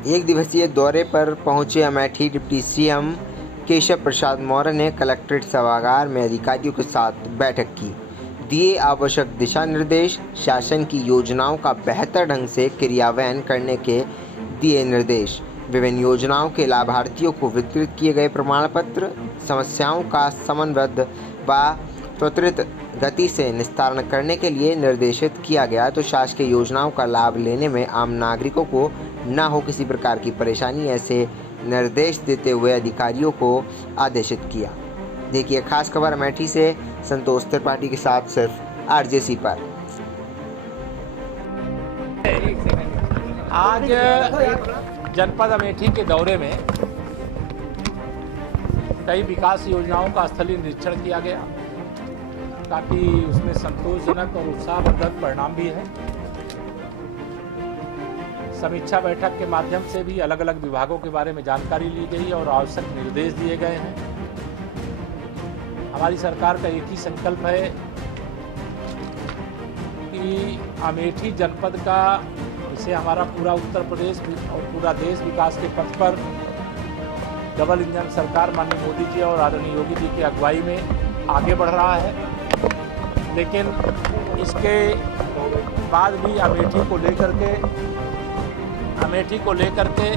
एक दिवसीय दौरे पर पहुंचे अमेठी डिप्टी सीएम केशव प्रसाद मौर्य ने कलेक्ट्रेट सभागार में अधिकारियों के साथ बैठक की, दिए आवश्यक दिशा निर्देश, शासन की योजनाओं का बेहतर ढंग से क्रियान्वयन करने के दिए निर्देश, विभिन्न योजनाओं के लाभार्थियों को वितरित किए गए प्रमाण पत्र, समस्याओं का समन्वित व त्वरित गति से निस्तारण करने के लिए निर्देशित किया गया। तो शासकीय योजनाओं का लाभ लेने में आम नागरिकों को न हो किसी प्रकार की परेशानी, ऐसे निर्देश देते हुए अधिकारियों को आदेशित किया। देखिए खास खबर अमेठी से संतोष त्रिपाठी के साथ सिर्फ आरजेसी पर। आज जनपद अमेठी के दौरे में कई विकास योजनाओं का स्थलीय निरीक्षण किया गया। काफ़ी उसमें संतोषजनक और उत्साहवर्धक परिणाम भी है। समीक्षा बैठक के माध्यम से भी अलग अलग विभागों के बारे में जानकारी ली गई और आवश्यक निर्देश दिए गए हैं। हमारी सरकार का एक ही संकल्प है कि अमेठी जनपद का, इसे हमारा पूरा उत्तर प्रदेश और पूरा देश विकास के पथ पर डबल इंजन सरकार माननीय मोदी जी और आदरणीय योगी जी की अगुवाई में आगे बढ़ रहा है। लेकिन इसके बाद भी अमेठी को लेकर के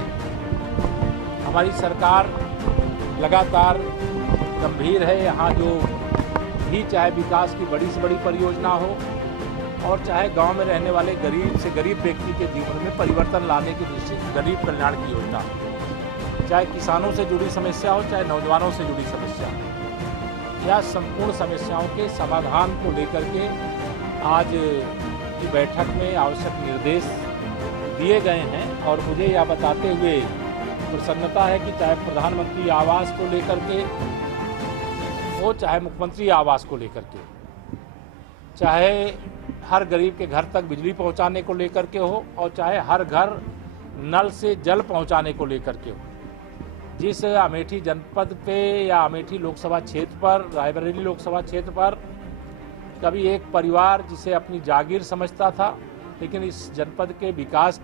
हमारी सरकार लगातार गंभीर है। यहाँ जो भी चाहे विकास की बड़ी से बड़ी परियोजना हो और चाहे गांव में रहने वाले गरीब से गरीब व्यक्ति के जीवन में परिवर्तन लाने की दृष्टि से गरीब कल्याण की योजना हो, चाहे किसानों से जुड़ी समस्या हो, चाहे नौजवानों से जुड़ी समस्या हो, या संपूर्ण समस्याओं के समाधान को लेकर के आज की बैठक में आवश्यक निर्देश दिए गए हैं। और मुझे यह बताते हुए प्रसन्नता है कि चाहे प्रधानमंत्री आवास को लेकर के हो, चाहे मुख्यमंत्री आवास को लेकर के, चाहे हर गरीब के घर तक बिजली पहुंचाने को लेकर के हो, और चाहे हर घर नल से जल पहुंचाने को लेकर के हो, जिस अमेठी जनपद पे या अमेठी लोकसभा क्षेत्र पर, रायबरेली लोकसभा क्षेत्र पर कभी एक परिवार जिसे अपनी जागीर समझता था, लेकिन इस जनपद के विकास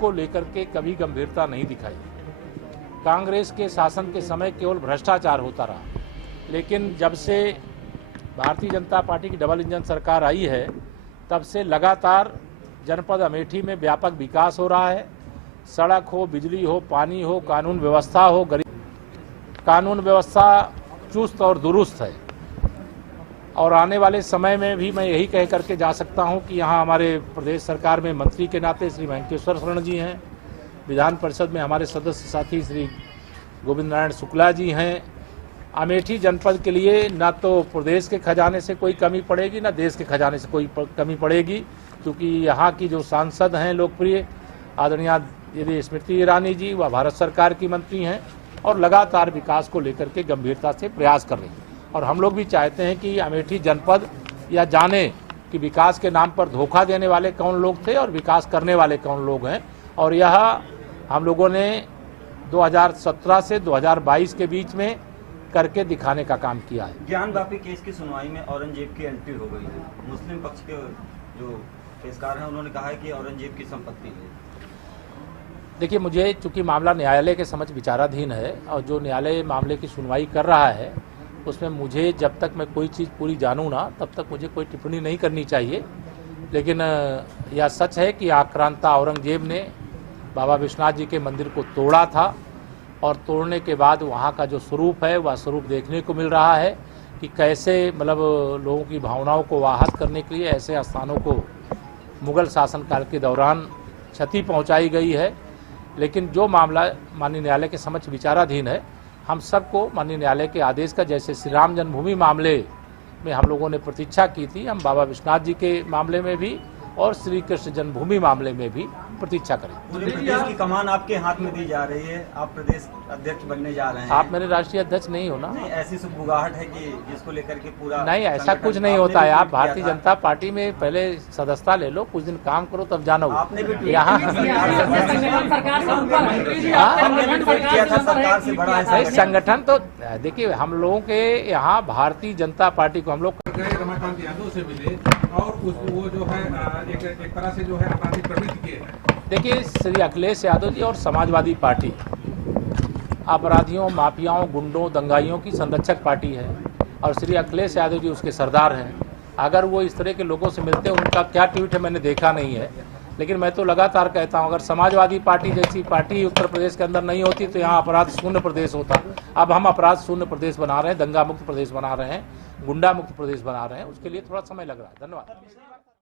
को लेकर के कभी गंभीरता नहीं दिखाई। कांग्रेस के शासन के समय केवल भ्रष्टाचार होता रहा, लेकिन जब से भारतीय जनता पार्टी की डबल इंजन सरकार आई है, तब से लगातार जनपद अमेठी में व्यापक विकास हो रहा है। सड़क हो, बिजली हो, पानी हो, कानून व्यवस्था हो, कानून व्यवस्था चुस्त और दुरुस्त है। और आने वाले समय में भी मैं यही कह करके जा सकता हूं कि यहाँ हमारे प्रदेश सरकार में मंत्री के नाते श्री वेंकटेश्वर शरण जी हैं, विधान परिषद में हमारे सदस्य साथी श्री गोविंद नारायण शुक्ला जी हैं। अमेठी जनपद के लिए ना तो प्रदेश के खजाने से कोई कमी पड़ेगी, ना देश के खजाने से कोई कमी पड़ेगी, क्योंकि यहाँ की जो सांसद हैं लोकप्रिय आदरणीय यदि स्मृति ईरानी जी, वह भारत सरकार की मंत्री हैं और लगातार विकास को लेकर के गंभीरता से प्रयास कर रही हैं। और हम लोग भी चाहते हैं कि अमेठी जनपद या जाने कि विकास के नाम पर धोखा देने वाले कौन लोग थे और विकास करने वाले कौन लोग हैं। और यह हम लोगों ने 2017 से 2022 के बीच में करके दिखाने का काम किया है। ज्ञान वापी केस की सुनवाई में औरंगजेब की एंट्री हो गई है। मुस्लिम पक्ष के जो पेशकार हैं उन्होंने कहा है कि औरंगजेब की संपत्ति है। देखिए, मुझे चूंकि मामला न्यायालय के समक्ष विचाराधीन है और जो न्यायालय मामले की सुनवाई कर रहा है उसमें मुझे जब तक मैं कोई चीज़ पूरी जानूँ ना, तब तक मुझे कोई टिप्पणी नहीं करनी चाहिए। लेकिन यह सच है कि आक्रांता औरंगजेब ने बाबा विश्वनाथ जी के मंदिर को तोड़ा था और तोड़ने के बाद वहाँ का जो स्वरूप है वह स्वरूप देखने को मिल रहा है कि कैसे मतलब लोगों की भावनाओं को आहत करने के लिए ऐसे स्थानों को मुगल शासनकाल के दौरान क्षति पहुँचाई गई है। लेकिन जो मामला माननीय न्यायालय के समक्ष विचाराधीन है, हम सबको माननीय न्यायालय के आदेश का, जैसे श्री राम जन्मभूमि मामले में हम लोगों ने प्रतीक्षा की थी, हम बाबा विश्वनाथ जी के मामले में भी और श्री कृष्ण जन्मभूमि मामले में भी प्रतीक्षा करें। पूरे प्रदेश की कमान आपके हाथ में दी जा रही है, आप प्रदेश अध्यक्ष बनने जा रहे हैं। आप मेरे राष्ट्रीय अध्यक्ष नहीं हो ना? नहीं, ऐसी सुगबुगाहट है कि जिसको लेकर के पूरा नहीं, ऐसा कुछ नहीं होता है। आप भारतीय जनता पार्टी में पहले सदस्यता ले लो, कुछ दिन काम करो, तब जानो। आपने भी यहाँ संगठन तो देखिए, हम लोगों के यहाँ भारतीय जनता पार्टी को हम लोग रमाकांत यादव से मिले और वो जो है एक तरह से जो है आपराधिक प्रवृत्ति के देखिए, श्री अखिलेश यादव जी और समाजवादी पार्टी अपराधियों, माफियाओं, गुंडों, दंगाइयों की संरक्षक पार्टी है और श्री अखिलेश यादव जी उसके सरदार हैं। अगर वो इस तरह के लोगों से मिलते हैं, उनका क्या ट्वीट है मैंने देखा नहीं है, लेकिन मैं तो लगातार कहता हूं, अगर समाजवादी पार्टी जैसी पार्टी उत्तर प्रदेश के अंदर नहीं होती तो यहाँ अपराध शून्य प्रदेश होता। अब हम अपराध शून्य प्रदेश बना रहे हैं, दंगा मुक्त प्रदेश बना रहे हैं, गुंडा मुक्त प्रदेश बना रहे हैं, उसके लिए थोड़ा समय लग रहा है। धन्यवाद।